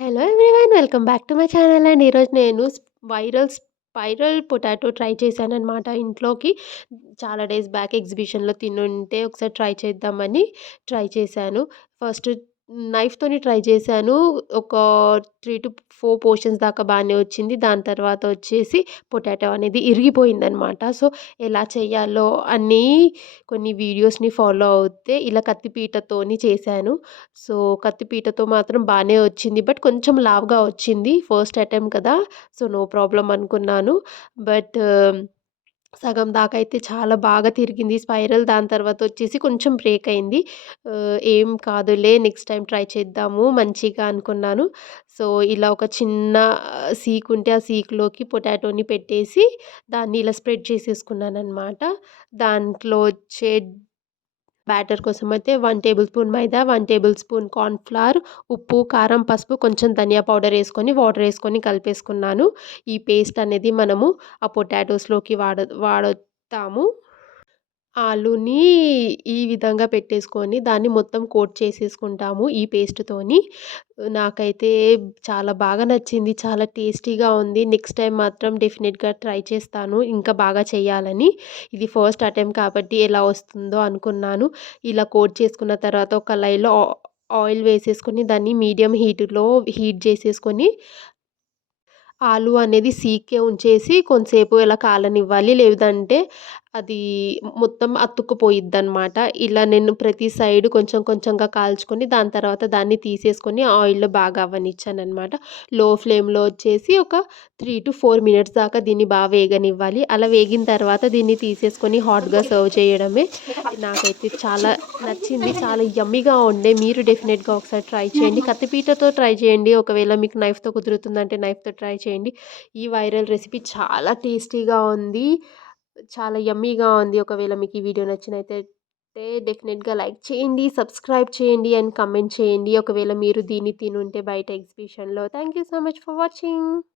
Hello everyone. Welcome back to my channel and ఈరోజు నేను spiral potato try చేశాననమాట ఇంట్లోకి. చాలా డేస్ బ్యాక్ ఎగ్జిబిషన్‌లో తినుంటే ఒకసారి ట్రై చేద్దామని ట్రై చేశాను. ఫస్ట్ నైఫ్‌తోని ట్రై చేశాను. ఒక 3-4 పోర్షన్స్ దాకా బానే వచ్చింది. దాని తర్వాత వచ్చేసి పొటాటో అనేది ఇరిగిపోయిందనమాట. సో, ఎలా చేయాలో అని కొన్ని వీడియోస్‌ని ఫాలో అవుతే ఇలా కత్తిపీటతోని చేశాను. సో, కత్తిపీటతో మాత్రం బానే వచ్చింది. బట్ కొంచెం లావుగా వచ్చింది. ఫస్ట్ అటెంప్ట్ కదా! సో, నో ప్రాబ్లమ్ అనుకున్నాను. బట్ సగం దాకా అయితే చాలా బాగా తిరిగింది స్పైరల్. దాని తర్వాత వచ్చేసి కొంచెం బ్రేక్ అయింది. ఏం కాదులే నెక్స్ట్ టైమ్ ట్రై చేద్దాము మంచిగా అనుకున్నాను. సో, ఇలా ఒక చిన్న సీక్ ఉంటే ఆ సీక్‌లోకి పొటాటోని పెట్టేసి దాన్ని ఇలా స్ప్రెడ్ చేసేసుకున్నాననమాట. దాంట్లో వచ్చే బ్యాటర్ కోసమైతే 1 టేబుల్ స్పూన్ మైదా, 1 టేబుల్ స్పూన్ కార్న్ ఫ్లోర్, ఉప్పు, కారం, పసుపు, కొంచెం ధనియా పౌడర్ ఏసుకొని, వాటర్ ఏసుకొని కలిపేసుకున్నాను. ఈ పేస్ట్ అనేది మనము ఆ పొటాటోస్‌లోకి వాడతాము. ఆలూని ఈ విధంగా పెట్టేసుకొని దాన్ని మొత్తం కోట్ చేసేసుకుంటాము ఈ పేస్ట్‌తోని. నాకైతే చాలా బాగా నచ్చింది. చాలా టేస్టీగా ఉంది. నెక్స్ట్ టైమ్ మాత్రం డెఫినిట్‌గా ట్రై చేస్తాను. ఇంకా బాగా చేయాలని. ఇది ఫస్ట్ అటెంప్ట్ కాబట్టి ఎలా వస్తుందో అనుకున్నాను. ఇలా కోట్ చేసుకున్న తర్వాత ఒక కళాయిలో ఆయిల్ వేసేసుకొని దాన్ని మీడియం హీట్‌లో హీట్ చేసేసుకొని ఆలు అనేది సీకే ఉంచేసి కొంతసేపు ఇలా కాలనివ్వాలి. లేదంటే అది మొత్తం అతుక్కుపోయిద్దనమాట. ఇలా నేను ప్రతి సైడ్ కొంచెం కొంచెంగా కాల్చుకొని దాని తర్వాత దాన్ని తీసేసుకొని ఆయిల్‌లో బాగా అవ్వనిచ్చాననమాట. లో ఫ్లేమ్‌లో వచ్చేసి ఒక 3-4 మినిట్స్ దాకా దీన్ని వేగనివ్వాలి. అలా వేగిన తర్వాత దీన్ని తీసేసుకొని హాట్‌గా సర్వ్ చేయడమే. నాకైతే చాలా నచ్చింది. చాలా యమ్మీగా ఉండే. మీరు డెఫినిట్‌గా ఒకసారి ట్రై చేయండి. కత్తిపీటతో ట్రై చేయండి. ఒకవేళ మీకు నైఫ్‌తో కుదురుతుందంటే నైఫ్‌తో ట్రై చేయండి. ఈ వైరల్ రెసిపీ చాలా టేస్టీగా ఉంది. చాలా యమ్మీగా ఉంది. ఒకవేళ మీకు ఈ వీడియో నచ్చినట్టయితే డెఫినిట్‌గా లైక్ చేయండి, సబ్స్క్రైబ్ చేయండి అండ్ కామెంట్ చేయండి. ఒకవేళ మీరు దీన్ని తినుంటే బయట ఎగ్జిబిషన్‌లో. Thank you so much for watching.